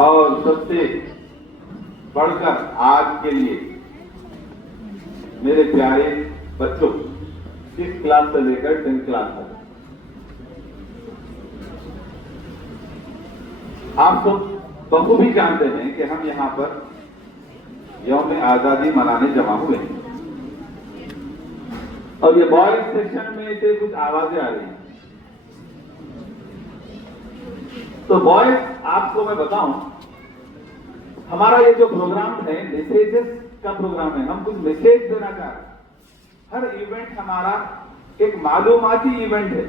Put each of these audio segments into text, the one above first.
और सबसे बढ़कर आज के लिए मेरे प्यारे बच्चों 6 क्लास से लेकर 10 क्लास तक, आप सब बखूबी जानते हैं कि हम यहां पर यौम आजादी मनाने जमा हुए हैं और ये बॉयज सेक्शन में से कुछ आवाजें आ रही हैं। तो बॉयज, आपको मैं बताऊं, हमारा ये जो प्रोग्राम है मैसेजेस का प्रोग्राम है। हम कुछ मैसेज देना चाह रहे हैं। हर इवेंट हमारा एक मालूमाती इवेंट है।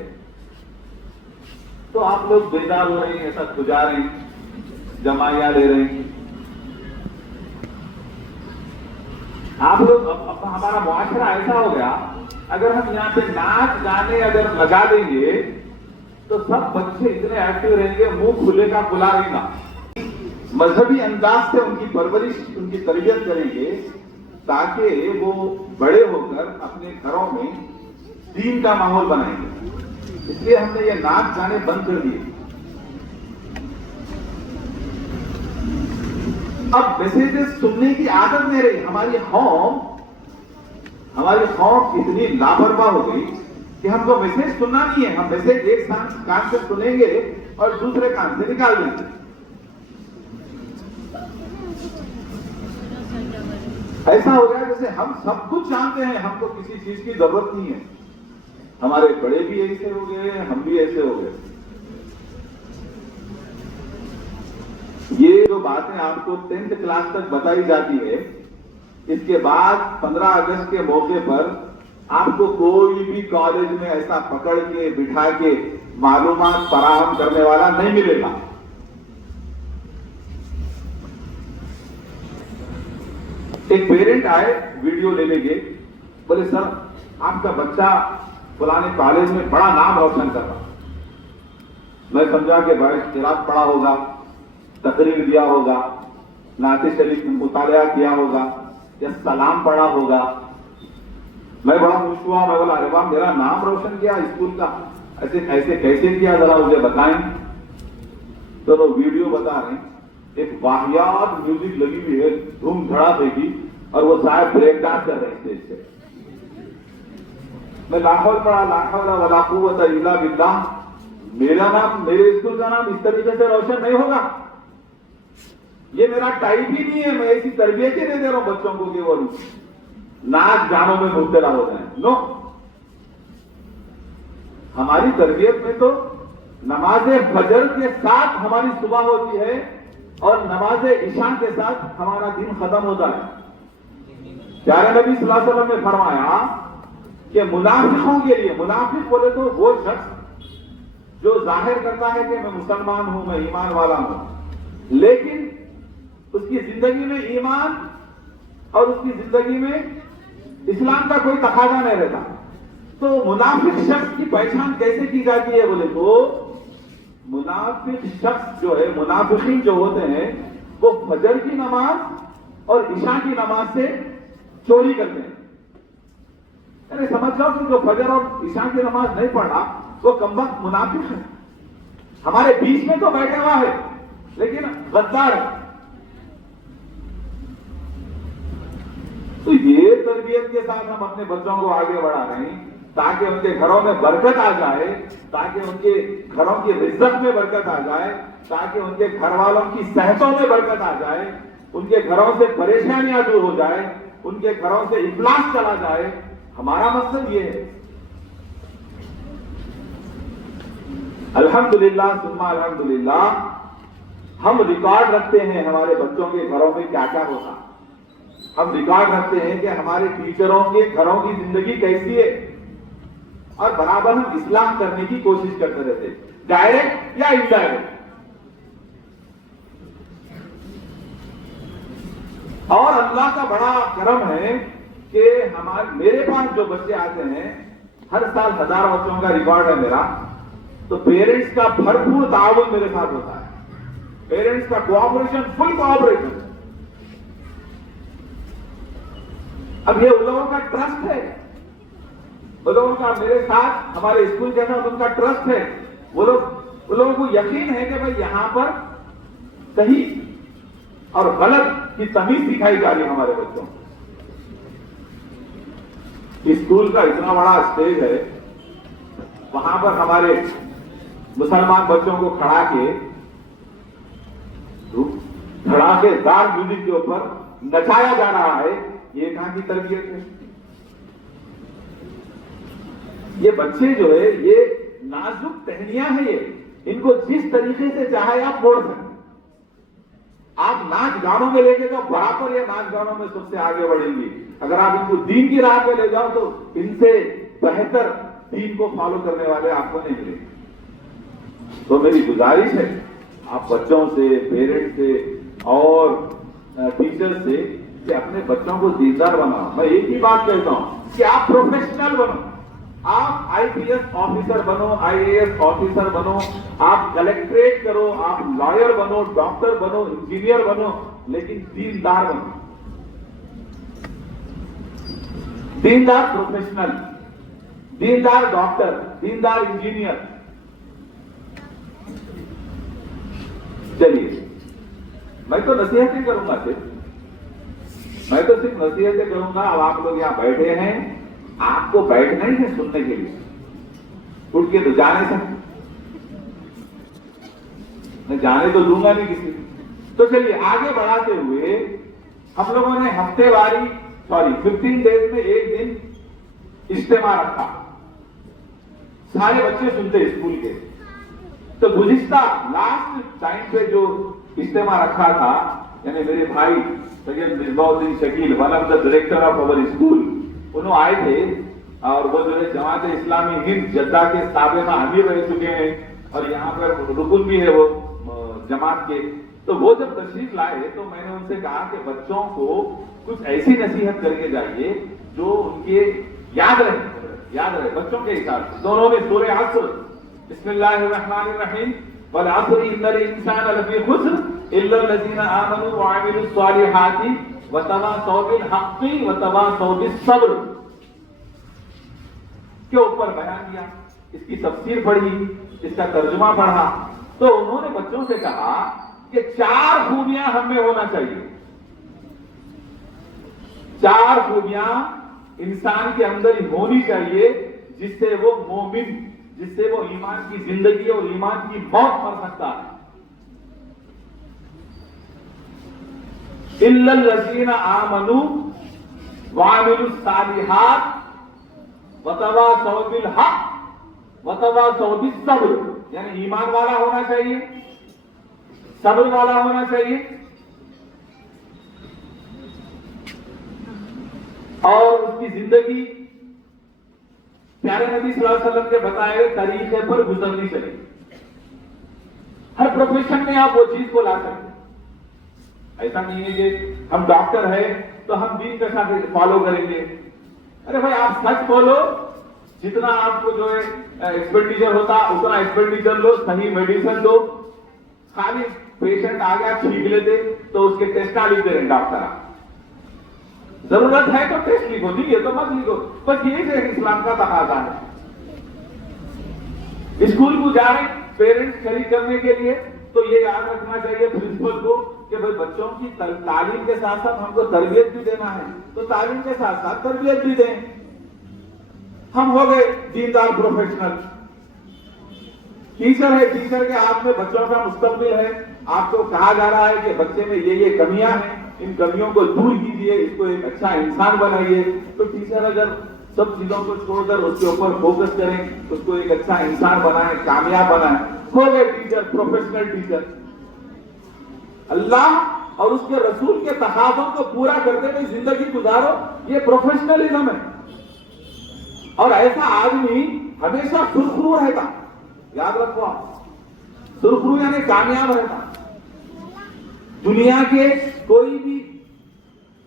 तो आप लोग बेदार हो रहे हैं, ऐसा खुजा रहे हैं, जमाइया ले रहे हैं। आप लोग अब हमारा मुआशरा ऐसा हो गया, अगर हम यहाँ पे नाच गाने अगर लगा देंगे तो सब बच्चे इतने एक्टिव रहेंगे, मुंह खुले का खुला रहेगा। मजहबी अंदाज से उनकी परवरिश, उनकी तरबियत करेंगे ताकि वो बड़े होकर अपने घरों में दीन का माहौल बनाएंगे। इसलिए हमने ये नाच गाने बंद कर दिए। अब मैसेजेस सुनने की आदत नहीं रही। हमारी कौम इतनी लापरवाह हो गई कि हमको मैसेज सुनना नहीं है। हम मैसेज एक कान से सुनेंगे और दूसरे कान से निकाल देंगे। ऐसा हो गया जैसे हम सब कुछ जानते हैं, हमको किसी चीज की जरूरत नहीं है। हमारे बड़े भी ऐसे हो गए, हम भी ऐसे हो गए। ये जो बातें आपको 10th क्लास तक बताई जाती है, इसके बाद 15 अगस्त के मौके पर आपको कोई भी कॉलेज में ऐसा पकड़ के बिठा के मालूमात फराहम करने वाला नहीं मिलेगा। एक पेरेंट आए वीडियो ले लेंगे, बोले सर आपका बच्चा फलाने कॉलेज में बड़ा नाम रोशन कर रहा। मैं समझा कि भाई किरात पढ़ा होगा, तकरीर दिया होगा, नाते शरीफ में मुतालिया किया होगा या सलाम पढ़ा होगा। मैं बड़ा खुश हुआ। मैं बोला अरे वाह, मेरा नाम रोशन किया स्कूल का। ऐसे ऐसे कैसे किया, जरा मुझे बताएं। तो वो वीडियो बता रहे हैं, एक वाहियात म्यूजिक लगी हुई है, धूम धड़ाके की, और वो साहब ब्रेक डांस कर रहे हैं स्टेज पे। मैं लाहौल पढ़ा, लाहौल वला कुव्वत इल्ला बिल्लाह। मेरा नाम, मेरे स्कूल का नाम इस तरीके से रोशन नहीं होगा। ये मेरा टाइप ही नहीं है। मैं ऐसी तरबियत ही नहीं दे रहा हूं बच्चों को कि वो नाच गानों में मुब्तला हो जाए। नो, हमारी तरबियत में तो नमाज फजर के साथ हमारी सुबह होती है और नमाज इशा के साथ हमारा दिन खत्म होता है। प्यारे नबी सल्लल्लाहु अलैहि वसल्लम ने फरमाया कि मुनाफिकों के लिए, मुनाफिक बोले तो वो शख्स जो जाहिर करता है कि मैं मुसलमान हूं, मैं ईमान वाला हूं, लेकिन उसकी जिंदगी में ईमान और उसकी जिंदगी में इस्लाम का कोई तकाजा नहीं रहता। तो मुनाफिक शख्स की पहचान कैसे की जाती है बोले तो, मुनाफिक शख्स जो है, मुनाफिकीन जो होते हैं, वो फजर की नमाज और इशा की नमाज से चोरी करते हैं। अरे समझ लो कि जो फजर और इशा की नमाज नहीं पढ़ा वो कमबख्त मुनाफिक है। हमारे बीच में तो बैठा हुआ है लेकिन गद्दार है। तो ये तरबियत के साथ हम अपने बच्चों को आगे बढ़ा रहे हैं ताकि उनके घरों में बरकत आ जाए, ताकि उनके घरों की रिज़्क़ में बरकत आ जाए, ताकि उनके घर वालों की सेहतों में बरकत आ जाए, उनके घरों से परेशानियां दूर हो जाए, उनके घरों से इफ्लास चला जाए। हमारा मकसद ये है। अल्हम्दुलिल्लाह सुम्मा अल्हम्दुलिल्लाह, हम रिकॉर्ड रखते हैं हमारे बच्चों के घरों में क्या क्या होता। हम रिकॉर्ड रखते हैं कि हमारे टीचरों के घरों की जिंदगी कैसी है और बराबर हम इस्लाम करने की कोशिश करते रहते, डायरेक्ट या इनडायरेक्ट। और अल्लाह का बड़ा करम है कि मेरे पास जो बच्चे आते हैं, हर साल 1000 बच्चों का रिकॉर्ड है मेरा। तो पेरेंट्स का भरपूर ताउन मेरे साथ होता है, पेरेंट्स का कोऑपरेशन, फुल कोऑपरेशन। अब ये उन लोगों का ट्रस्ट है, उन लोगों का मेरे साथ, हमारे स्कूल के साथ उनका ट्रस्ट है। उन लोगों को यकीन है कि भाई यहां पर सही और गलत की तमीज सिखाई जा रही है हमारे बच्चों को। स्कूल का इतना बड़ा स्टेज है, वहां पर हमारे मुसलमान बच्चों को खड़ा के धड़ाकेदार म्यूजिक के ऊपर नचाया जा रहा है। ये कहां की तरबियत है? ये बच्चे जो है ये नाजुक टहनियां हैं, ये इनको जिस तरीके से चाहे आप मोड़ सकते। आप नाच गानों में लेके जाओ, बराबर ये नाच गानों में सबसे आगे बढ़ेंगी। अगर आप इनको दीन की राह पे ले जाओ तो इनसे बेहतर दीन को फॉलो करने वाले आपको नहीं मिलेंगे। तो मेरी गुजारिश है आप बच्चों से, पेरेंट्स से और टीचर्स से कि अपने बच्चों को दीनदार बनाओ। मैं एक ही बात कहता हूं कि आप प्रोफेशनल बनो, आप आईपीएस ऑफिसर बनो, आईएएस ऑफिसर बनो, आप कलेक्ट्रेट करो, आप लॉयर बनो, डॉक्टर बनो, इंजीनियर बनो, लेकिन दीनदार बनो। दीनदार प्रोफेशनल, दीनदार डॉक्टर, दीनदार इंजीनियर। चलिए, मैं तो नसीहतें करूंगा, मैं तो सिर्फ नसीहतें करूंगा। अब आप लोग यहां बैठे हैं, आपको बैठना ही है सुनने के लिए, उठ के तो जाने सकते, मैं जाने तो दूंगा नहीं किसी को। तो चलिए आगे बढ़ाते हुए हम लोगों ने हफ्तेवारी 15 डेज में एक दिन इज्तिमा रखा, सारे बच्चे सुनते स्कूल के। तो गुज़िश्ता लास्ट टाइम पे जो इज्तिमा रखा था, यानी मेरे भाई Syed Misbahuddin Shakeel, one of the director of our school, उन्होंने आए थे और वो जो है जमात इस्लामी हिंद जद्दा के साबिक़ा अमीर रह चुके हैं और यहाँ पर रुकन भी है वो जमात के। तो वो जब तशरीफ लाए तो मैंने उनसे कहा कि बच्चों को कुछ ऐसी नसीहत करके जाइए जो उनके याद रहे बच्चों के हिसाब से। दोनों ने सूरह अस्र, बिस्मिल्लाहिर्रहमानिर्रहीम, वल अस्र इन्नल इंसान लफी खुस्र इल्ला लज़ीना आमनू व अमिलुस सालिहाति व तवासौ बिल हक़्क़ि व तवासौ बिस सब्र के ऊपर बयान किया। इसकी तफसीर पढ़ी, इसका तर्जुमा पढ़ा। तो उन्होंने बच्चों से कहा कि 4 खूबियां हम में होना चाहिए, 4 खूबियां इंसान के अंदर ही होनी चाहिए जिससे वो मोमिन, जिससे वो ईमान की जिंदगी और ईमान की मौत मर सकता है। इल्लल लज़ीना आमनू व अमिलुस सालिहात व तवासौ बिल हक़्क़ व तवासौ बिस सब्र, यानी ईमान वाला होना चाहिए, सब्र वाला होना चाहिए और उसकी जिंदगी प्यारे नबी सल्लल्लाहु अलैहि वसल्लम के बताए हुए तरीके पर गुजरनी चाहिए। हर प्रोफेशन में आप वो चीज को ला सकते हैं। ऐसा नहीं है कि हम डॉक्टर है तो हम दीन के साथ फॉलो करेंगे। अरे भाई आप सच बोलो, जितना आपको जो है एक्सपेंडिचर होता उतना एक्सपेंडिचर लो, सही मेडिसिन दो। खाली पेशेंट आ गया छींक लेते तो उसके टेस्ट लिख दे रहे डॉक्टर। जरूरत है तो टेस्ट लिखो, नहीं है तो मत लिखो। बस यही से इस्लाम का तकाजा है। स्कूल को जा रहे पेरेंट्स खरीद करने के लिए तो ये याद रखना चाहिए प्रिंसिपल को कि भाई बच्चों की तालीम के साथ साथ हमको तरबियत भी देना है, तो तालीम के साथ साथ तरबियत भी दें। हम हो गए दीनदार प्रोफेशनल। टीचर है, टीचर के हाथ में बच्चों का मुस्तकबिल है। आपको कहा जा रहा है कि बच्चे में ये कमियां हैं, इन कमियों को दूर कीजिए, इसको एक अच्छा इंसान बनाइए। तो टीचर अगर सब चीजों को छोड़कर उसके ऊपर फोकस करें, उसको एक अच्छा इंसान बनाएं, कामयाब बनाएं, हो गए टीचर, प्रोफेशनल टीचर। अल्लाह और उसके रसूल के तकाज़ों को पूरा करते हुए जिंदगी गुजारो, ये प्रोफेशनलिज्म है। और ऐसा आदमी हमेशा सुरखरू रहता, याद रखो आप, सुरखरू यानी कामयाब रहता। दुनिया के कोई भी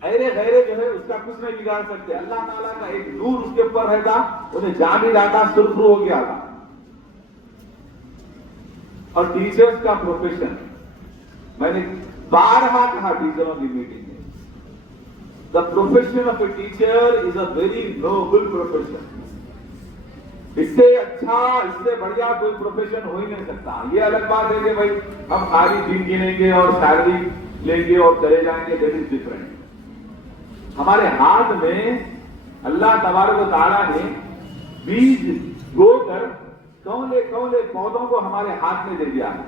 ऐरे गैरे जो है उसका कुछ नहीं बिगाड़ सकते। अल्लाह ताला का एक नूर उसके ऊपर रहता, उन्हें जान भी जाता, सुरखरू हो गया था। और टीचर्स का प्रोफेशन, मैंने बारहा कहा टीचरों की मीटिंग में, the profession of a teacher is a very noble profession. इससे अच्छा, इससे बढ़िया कोई प्रोफेशन हो ही नहीं सकता। ये अलग बात है कि भाई हम खाली दिन गिनेंगे और सैलरी लेंगे और चले जाएंगे, दैट इज डिफरेंट। हमारे हाथ में अल्लाह तबारक व तआला ने बीज बोकर कौले कौले पौधों को हमारे हाथ में दे दिया है।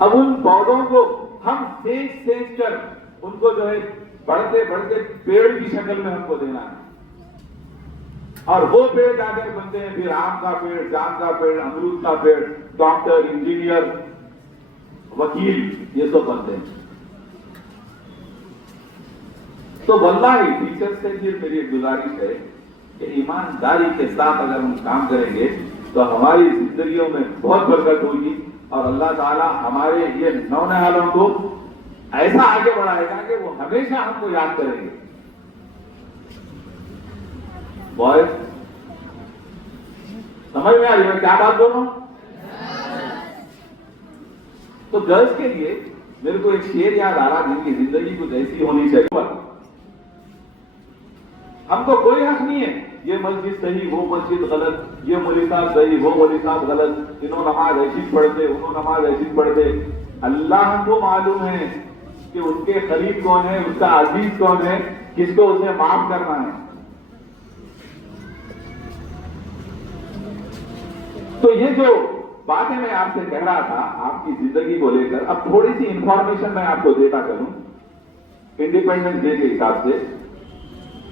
अब उन पौधों को हम सेंच सेंच कर उनको जो है बढ़ते बढ़ते पेड़ की शक्ल में हमको देना है, और वो पेड़ जाकर बनते हैं फिर आम का पेड़, जाम का पेड़, अमरूद का पेड़, डॉक्टर, इंजीनियर, वकील, ये सब बनते हैं। तो वल्लाही टीचर से फिर मेरी एक गुजारिश है कि ईमानदारी के साथ अगर हम काम करेंगे तो हमारी जिंदगियों में बहुत बरकत होगी, और अल्लाह ताला हमारे ये नौनिहालों को ऐसा आगे बढ़ाएगा कि वो हमेशा हमको याद करेंगे। बॉयज, समझ में आई मैं क्या बात बोल रहा हूं? तो गर्ल्स के लिए मेरे को एक शेर याद आ रहा, जिनकी जिंदगी कुछ ऐसी होनी चाहिए। हमको कोई हक नहीं है ये मस्जिद सही, वो मस्जिद गलत, ये मौलवी साहब सही, वो मौलवी साहब गलत, इन्हों नमाज ऐसी पढ़ते, उन्हों नमाज ऐसी पढ़ते। अल्लाह को मालूम है कि उसके खलीफ कौन है, उसका अजीज कौन है, किसको उसे माफ करना है। तो ये जो बातें मैं आपसे कह रहा था आपकी जिंदगी को लेकर, अब थोड़ी सी इंफॉर्मेशन मैं आपको देता करूं इंडिपेंडेंस डे के हिसाब से।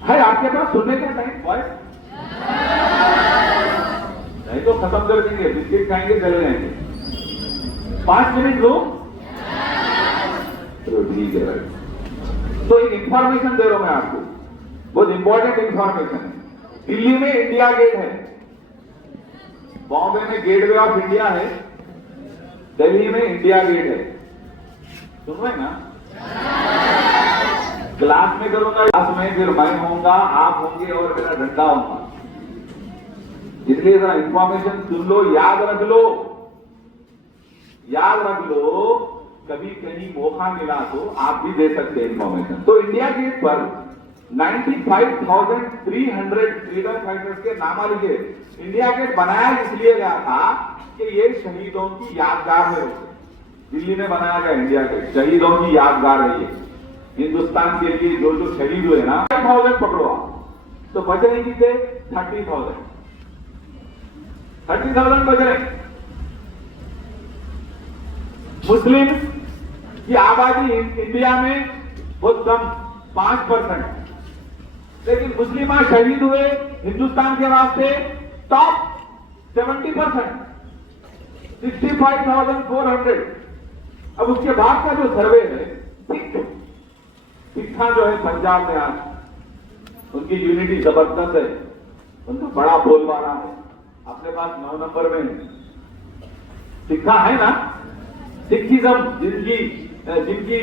है आपके पास सुनने का टाइम बॉय? नहीं तो खत्म कर देंगे, बिस्किट खाएंगे चले जाएंगे। 5 मिनट लो तो ठीक है भाई। तो एक इंफॉर्मेशन दे रहा हूं मैं आपको, बहुत इंपॉर्टेंट इंफॉर्मेशन है। दिल्ली में इंडिया गेट है, बॉम्बे में गेटवे ऑफ इंडिया है, दिल्ली में इंडिया गेट है। सुन रहे ना? क्लास में करूंगा, क्लास में फिर मैं होऊंगा, आप होंगे और मेरा डंडा होगा। इसलिए जरा इंफॉर्मेशन सुन लो, याद रख लो, याद रख लो, कभी कहीं मौका मिला तो आप भी दे सकते हैं इंफॉर्मेशन। तो इंडिया गेट पर 95,300 फ्रीडम फाइटर्स के नाम लिखे। इंडिया गेट बनाया इसलिए गया था कि ये शहीदों की यादगार है। दिल्ली में बनाया गया इंडिया गेट, शहीदों की यादगार है ये। हिंदुस्तान के लिए जो जो शहीद हुए ना, 5,000 पकड़ो आप, तो बच रहे कितने? 30,000 बच रहे। मुस्लिम की आबादी इंडिया में बहुत कम, 5%, लेकिन मुस्लिम शहीद हुए हिंदुस्तान के वास्ते टॉप 70%, 65,400। अब उसके बाद का जो सर्वे है, सिखा जो है पंजाब में, आज उनकी यूनिटी जबरदस्त है, उनका बड़ा बोलबाला है, अपने पास 9 नंबर में है। सिखा है ना, सिखिज्म, जिनकी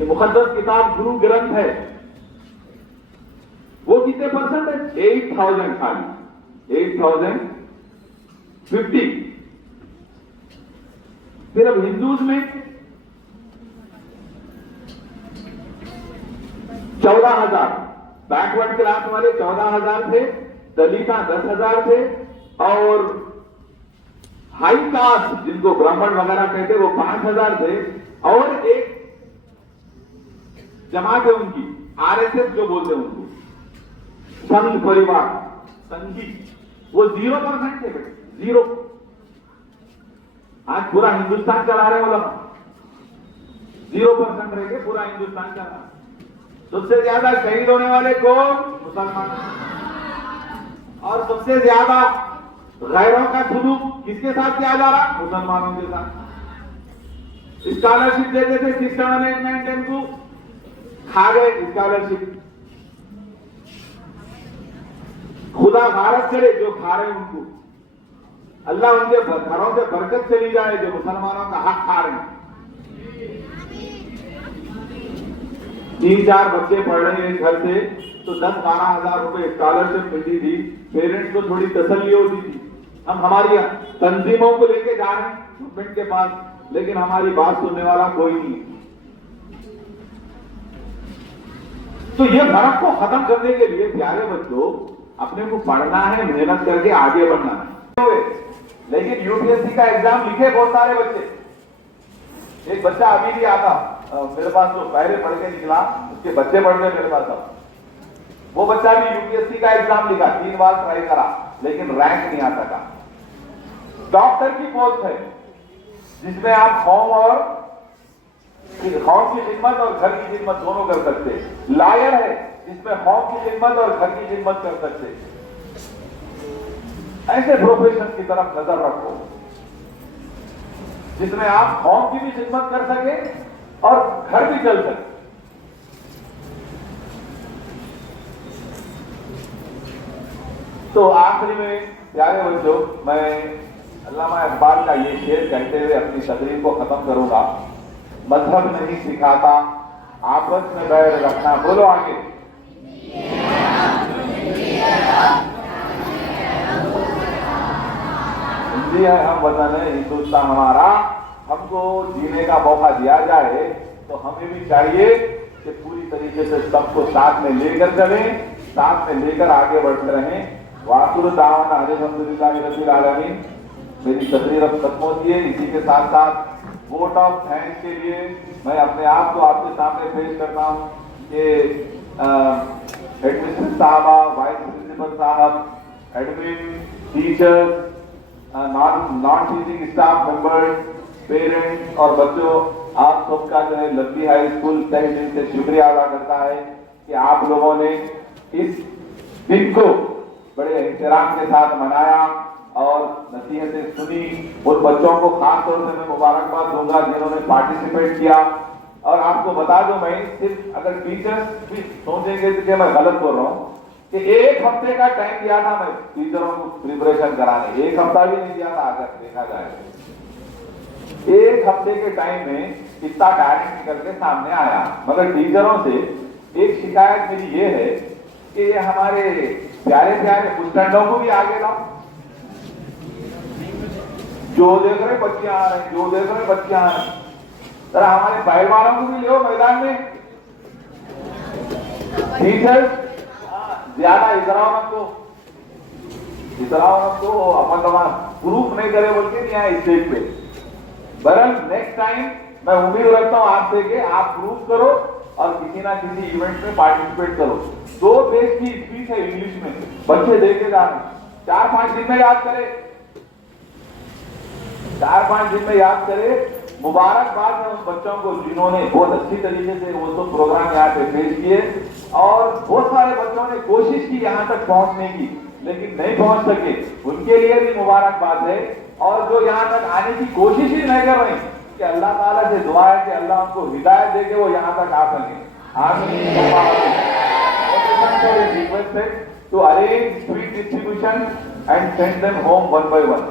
मुकद्दस किताब गुरु ग्रंथ है, वो कितने परसेंट है? 8,000 खाली, 8,050। फिर अब हिंदूज में 14,000, बैकवर्ड क्लास वाले 14,000 थे, दलिता 10,000 थे, और हाई कास्ट जिनको ब्राह्मण वगैरह कहते वो 5,000 थे, और एक जमात है उनकी आरएसएस जो बोलते हैं उनको, संघ परिवार, संघी, वो 0% थे, 0। आज पूरा हिंदुस्तान चला रहे हो, 0% रह के पूरा हिंदुस्तान चला। सबसे ज्यादा शहीद होने वाले कौन? मुसलमान। और सबसे ज्यादा गैरों का सुलूक किसके साथ किया जा रहा? मुसलमानों के साथ। स्कॉलरशिप देते थे 6, 7, 8, 9, 10 को, खा गए स्कॉलरशिप। खुदा भारत करे जो खा रहे उनको, अल्लाह उनके घरों से बरकत चली जाए जो मुसलमानों का हक खा रहे हैं। 3-4 बच्चे पढ़ रहे हैं घर से, तो 10-12 हजार रुपए स्कॉलरशिप मिलती थी, पेरेंट्स को थोड़ी तसल्ली होती थी। हम हमारी तंजीमों को लेके जा रहे हैं गवर्नमेंट के पास, लेकिन हमारी बात सुनने वाला कोई नहीं। तो ये फर्क को खत्म करने के लिए प्यारे बच्चों, अपने को पढ़ना है, मेहनत करके आगे बढ़ना है। लेकिन यूपीएससी का एग्जाम लिखे बहुत सारे बच्चे। एक बच्चा अभी भी आता मेरे पास, तो पहले पढ़ के निकला, उसके बच्चे पढ़ गए मेरे पास अब। वो बच्चा भी यूपीएससी का एग्जाम लिखा, 3 बार ट्राई करा, लेकिन रैंक नहीं आ सका। डॉक्टर की पोस्ट है जिसमें आप होम की खिदमत और घर की खिदमत दोनों कर सकते। लॉयर है जिसमें होम की खिदमत और घर की खिदमत कर सकते। ऐसे प्रोफेशन की तरफ नजर रखो जिसमें आप होम की भी खिदमत कर सके और घर भी चल सके। तो आखिरी में प्यारे बच्चों, मैं अल्लामा इकबाल का ये शेर कहते हुए अपनी तकरीर को खत्म करूंगा। मजहब नहीं सिखाता आपस में बैर रखना। बोलो आगे। हिंदी है हम वतन है हिंदुस्तान हमारा, हमको जीने का मौका दिया जाए तो हमें भी चाहिए कि पूरी तरीके से सबको साथ में लेकर चलें, साथ में लेकर आगे बढ़ते रहें। वाकुर दावाना अल्हम्दुलिल्लाह रब्बिल आलमीन। मेरी तकरीर अब खत्म होती है। इसी के साथ साथ वोट ऑफ थैंक्स के लिए मैं अपने आप को आपके सामने पेश करता हूं कि हेडमिस्ट्रेस साहबा, वाइस प्रिंसिपल साहब, admin, teachers, non teaching staff members, parents और बच्चों, आप सबका जो है लद्दी हाई स्कूल तहे दिल से शुक्रिया अदा करता है कि आप लोगों ने इस दिन को बड़े एहतराम के साथ मनाया और नसीहतें सुनी। उन बच्चों को खास तौर से मैं मुबारकबाद दूंगा जिन्होंने पार्टिसिपेट किया। और आपको बता दूं, मैं सिर्फ अगर टीचर्स भी सोचेंगे कि मैं गलत बोल रहा हूं कि 1 हफ्ते का टाइम दिया था मैं टीचरों को प्रिपरेशन कराने। 1 हफ्ता भी नहीं दिया था अगर देखा जाए। 1 हफ्ते के टाइम में इतना टैलेंट निकल के सामने आया। मगर टीचरों से एक शिकायत मेरी ये है कि ये हमारे प्यारे प्यारे स्टूडेंटों को भी आगे लाओ। जो देख रहे बच्चियां आ रहे, जो देख रहे बच्चियां आ रही, जरा हमारे पहलवानों को भी ले मैदान में। टीचर्स ज्यादा इतराव मत को अपन प्रूफ नहीं करे बोल के नहीं आए स्टेज पे। बरं नेक्स्ट टाइम मैं उम्मीद रखता हूं आपसे कि आप प्रूफ करो और किसी ना किसी इवेंट में पार्टिसिपेट करो। 2 पेज की स्पीच है इंग्लिश में, बच्चे देखे जा रहे हैं। 4-5 दिन में याद करें, 4-5 दिन में याद करें। मुबारकबाद है उन बच्चों को जिन्होंने बहुत अच्छी तरीके से वो सब प्रोग्राम यहाँ पे पेश किए। और बहुत सारे बच्चों ने कोशिश की यहाँ तक पहुंचने की, लेकिन नहीं पहुंच सके, उनके लिए भी मुबारकबाद है। और जो यहाँ तक आने की कोशिश ही नहीं कर रहे, कि अल्लाह ताला से दुआ है कि अल्लाह उनको हिदायत दे के वो यहाँ तक आ सके। आमीन। To arrange sweet distribution and send them home one by one.